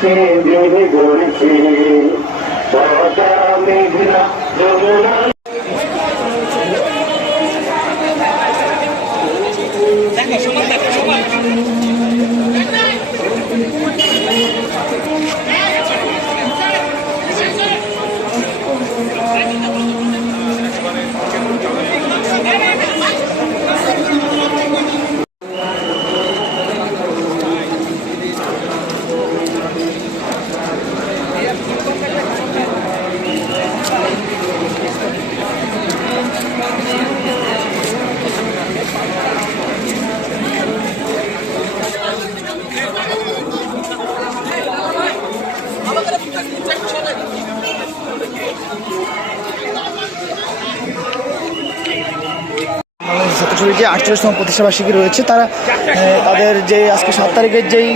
সে দেহ গড়েছে পদা মেঘনা যমুনা বাংলাদেশ ছাত্রছড়ি যে আটচল্লিশতম প্রতিষ্ঠাবার্ষিকী রয়েছে। তারা তাদের যে আজকে সাত তারিখের যেই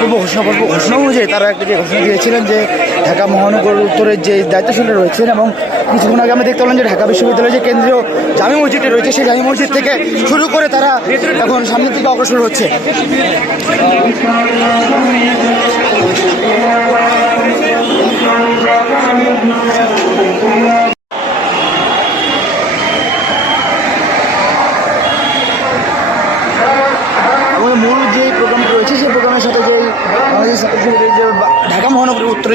পর্ব ঘোষণা অনুযায়ী তারা একটা যে ঘোষণা দিয়েছিলেন যে ঢাকা মহানগর উত্তরের যে দায়িত্বশীলরা রয়েছেন এবং কিছুক্ষণ আগে আমরা দেখতে পেলাম যে ঢাকা বিশ্ববিদ্যালয়ের যে কেন্দ্রীয় জামি মসজিদটি রয়েছে, সেই জামি মসজিদ থেকে শুরু করে তারা এখন সামনের দিকে অগ্রসর হচ্ছে। মূল যে প্রোগ্রামটি রয়েছে সেই প্রোগ্রামের সাথে যে আমাদের সাথে যে ঢাকা মহানগরী উত্তরে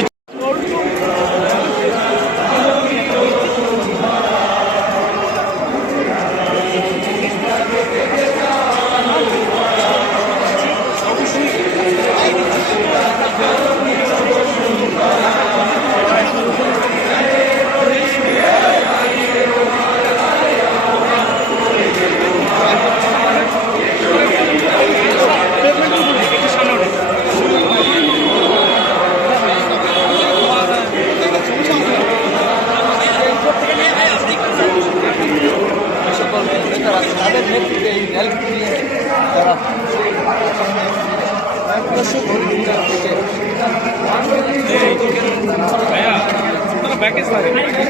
সম্ভাবনা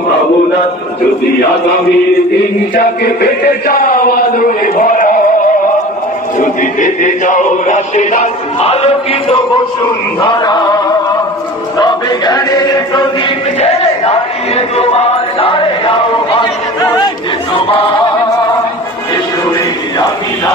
সম্ভাবনা যদি আগামীর দিনটাকে পেতে চাও আলোয় ভরা, যদি পেতে চাও রাশেরা আলোকিত বসুন্ধরা তবে জ্ঞানের প্রদীপ জেলে দাঁড়িয়ে তোমার দাঁড়ে আহ্বান তোমার জানি না।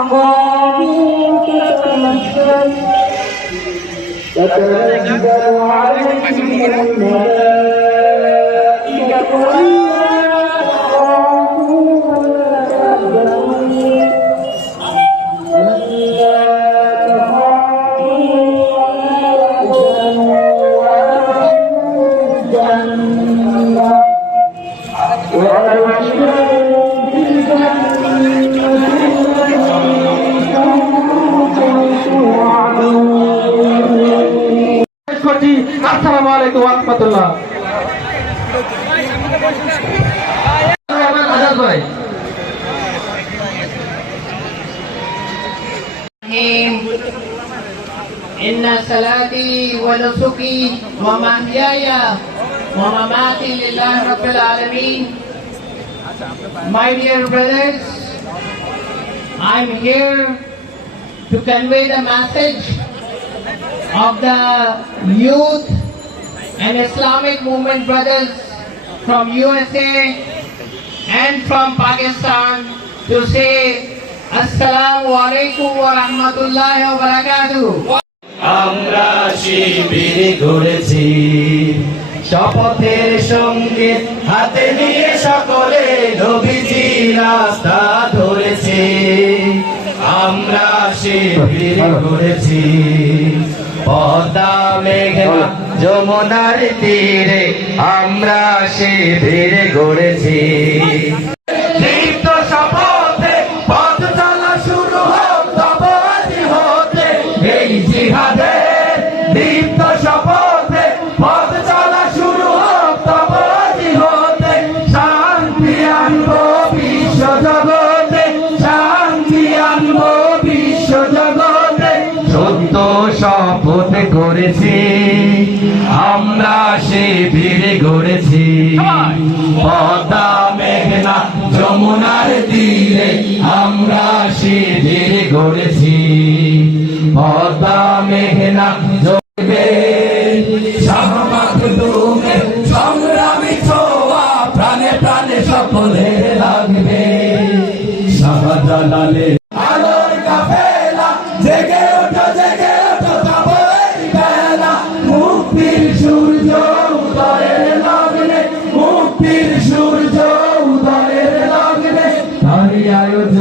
استقاموا تتنزل تتنزل عليهم الملائكة الرحيم إن صلاتي ونسكي ومحياي ومماتي لله رب العالمين My dear brothers, I'm here to convey the message of the youth and Islamic movement brothers from USA and from Pakistan to say Wa rahmatullahi wa barakatuh. আমরা শিবির শপথের সঙ্গে হাতে নিয়ে সকলে নবীজি রাস্তা ধরেছি। আমরা শিবির গড়েছি। পদ্মা মেঘনা যমুনার তীরে আমরা শিবির গড়েছি। করেছি আমরা সে ভিড়ে গড়েছি। পদা মেঘনা যমুনার তীরে আমরা সে ভিড়ে গড়েছি। পদা মেঘনা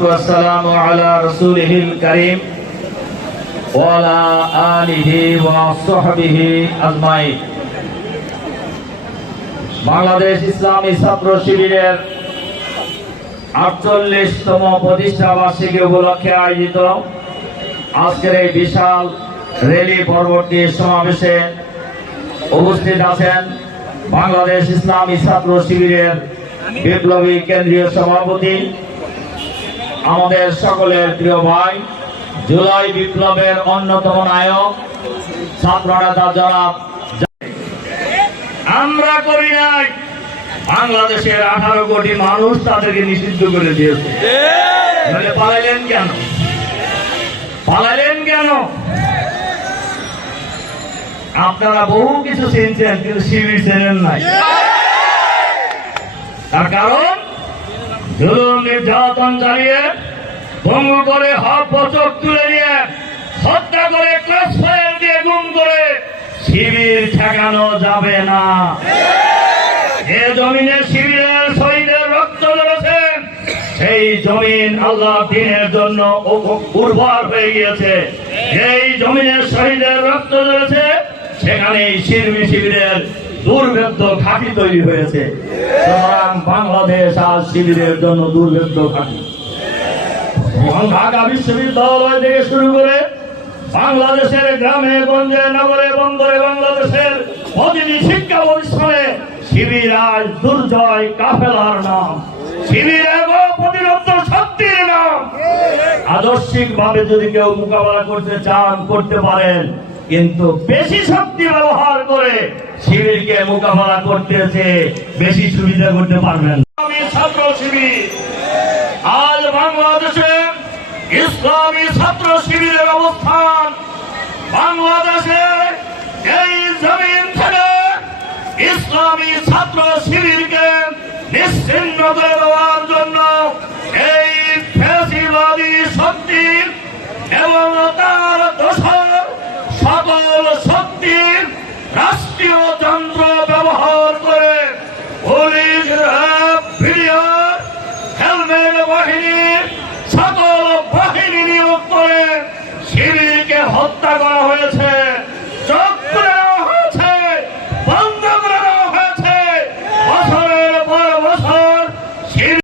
والسلام على رسوله الكريم وعلى آله وصحبه أجمعين বাংলাদেশ ইসলামী ছাত্র শিবিরের আটচল্লিশতম প্রতিষ্ঠা বার্ষিকী উপলক্ষে আয়োজিত আজকের এই বিশাল র্যালি পরবর্তী সমাবেশে উপস্থিত আছেন বাংলাদেশ ইসলামী ছাত্র শিবিরের বিপ্লবী কেন্দ্রীয় সভাপতি, আমাদের সকলের প্রিয় ভাই, জুলাই বিপ্লবের অন্যতম নায়ক, ছাত্র নেতা জনাব আমরা করি নাই। বাংলাদেশের আঠারো কোটি মানুষ তাদেরকে নিষিদ্ধ করে দিয়েছে। পালাইলেন কেন? পালাইলেন কেন? আপনারা বহু কিছু চিনছেন, কিন্তু শিবির চেনেন নাই। তার কারণ জুলুম নির্যাতন চালিয়ে ভঙ্গ করে হক বচক তুলে নিয়ে, হত্যা করে ক্লাস ফায়ার দিয়ে গুম করে, শিবির ঠেকানো যাবে না। এ জমিনে শিবিরের শহীদের রক্ত ঝরেছে সেই জমিন আল্লাহ দিনের জন্য উর্বর হয়ে গিয়েছে। এই জমিনের শহীদের রক্ত ঝরেছে সেখানে শিরমি শিবিরের দুর্ভেদ্য ঘাঁটি তৈরি হয়েছে। সুতরাং বাংলাদেশ আজ শিবিরের জন্য দুর্ভেদ্য ঘাঁটি। ঢাকা বিশ্ববিদ্যালয় থেকে শুরু করে বাংলাদেশের গ্রামে, গঞ্জে, নগরে, বন্দরে বাংলাদেশের প্রতিটি শিক্ষা প্রতিষ্ঠানে শিবির আজ দুর্জয় কাফেলার নাম। শিবির প্রতিরোধ শক্তির নাম। আদর্শিক ভাবে যদি কেউ মোকাবেলা করতে চান, করতে পারেন। কিন্তু বেশি শক্তি ব্যবহার করে শিবিরকে মোকাবেলা করতেছে, বেশি সুবিধা করতে পারবেন আমি ছাত্র শিবির। আজ বাংলাদেশে ইসলামী ছাত্র শিবিরের অবস্থান। এই জমিন থেকে ইসলামী ছাত্র শিবিরকে নিশ্চিন্ন করে দেওয়ার জন্য এই ফেসিবাদী শক্তি এবং তার দোষর